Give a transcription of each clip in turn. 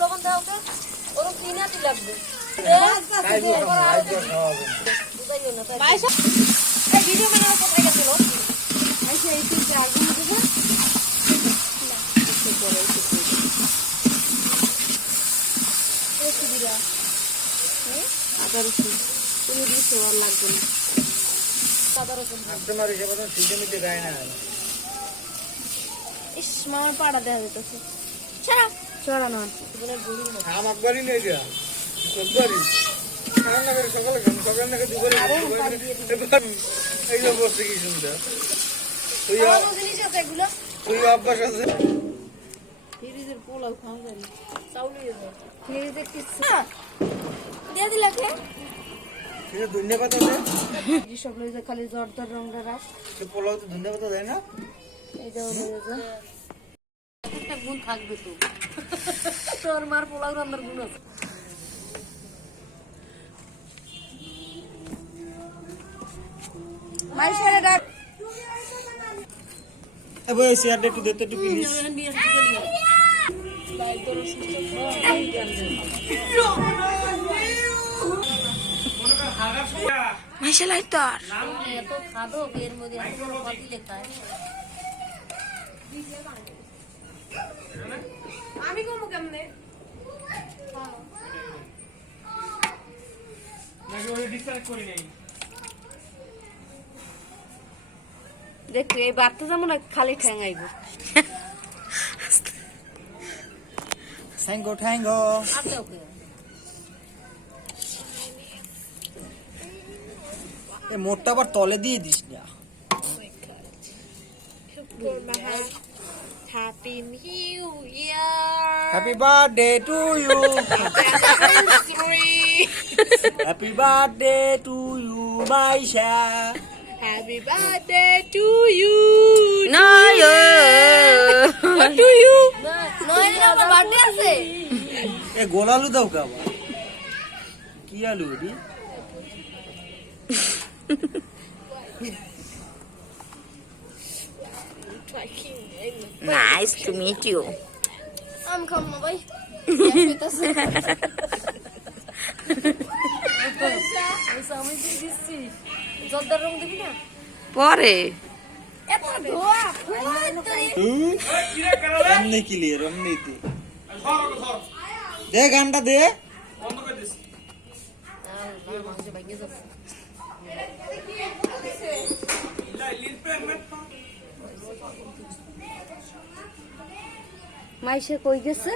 লবণ দাও তো ওরকম তিনাতি লাগবে ভিডিও বানানো কোথায় গেছিল আদা রসুন তুমি দিচ্ছ আর লাগবে না আদা রসুন ইস মামার পাড়া দেখা যেতেছে ছড়া না আমাকবারই নেই দিয়া সববারই খানা করে সকালে খান সকালে নাকি দুপুরে এই যে বসে কি সুন্দর তুই অভ্যাস আছে ফ্রিজের পোলাও খাওয়া যায় চাউলিয়ে যায় ফ্রিজে কিছু দিয়ে দিলা কে এটা ধন্যবাদ আছে এই সব লইছে খালি জর্দার রংটা রাখ সে পোলাও তো ধন্যবাদ দেয় না এইটা হলো যে একটা গুণ থাকবে তো তোর মার পোলাও রান্নার গুণ আছে মাইশারে ডাক এ বই শেয়ারটা একটু দে তো একটু প্লিজ মাইশা লাইটার এত খাদো এর মধ্যে এত কফি লেখায় আমি কমু কেমনে নাকি ওই ডিসকানেক্ট করি নাই দেখ এই বাচ্চা যেমন খালি ঠ্যাঙাইব ঠ্যাঙ্গো এ মোটটা আবার তলে দিয়ে দিস না happy new year happy birthday to you happy birthday to you Maisha Happy birthday to you. No, what do you? No, এটা আমার বার্থডে আছে। এ গোলালু দাও কা আবার কি আলু এডি Nice to meet you. I'm coming, boy. আমি দিচ্ছি জর্দার রং দিবি না পরে রমনে কি লিয়ে রমনে দে দে গানটা দে মাইশা কই গেছে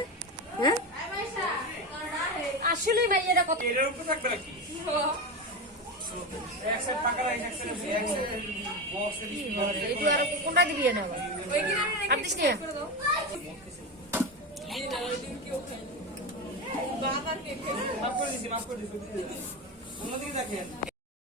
হ্যাঁ আসলে মাইয়াটা কত এর উপর থাকবে নাকি এক সাইড পাকা লাইন এক সাইড বক্স এইটু আর কোনটা দিবি না ওই কি না আপনি নি মাফ করে দিছি অন্যদিকে দেখেন